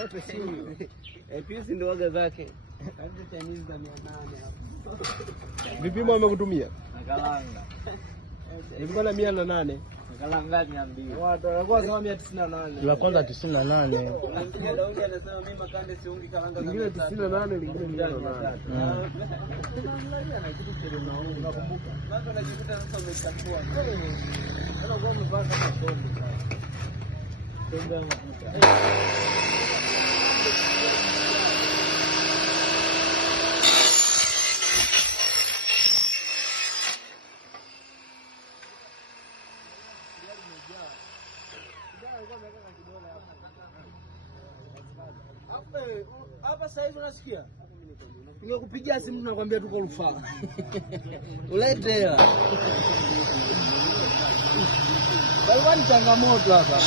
Wote si. Pisi ndio waga zake. Kazi Chinese za 800 hapo. Vipimo amekutumia? Nakalanga. Nilikuwa na 108. Nakalanga 200. Watu walikuwa kama 198. La kwanza 98. Unasikia Daudi anasema mimi makande siungi kalanga za Lingine 98, lingine 108. Tunaangalia na kitu kile unakumbuka. Watu wanajikuta sasa wamechukua. Sasa kwa mpaka hapo. Tembea mafuta. Hapa sasa hivi unasikia? Ningekupigia simu nakwambia tuko Rufaa. Ulete hela. Bali changamoto hapa.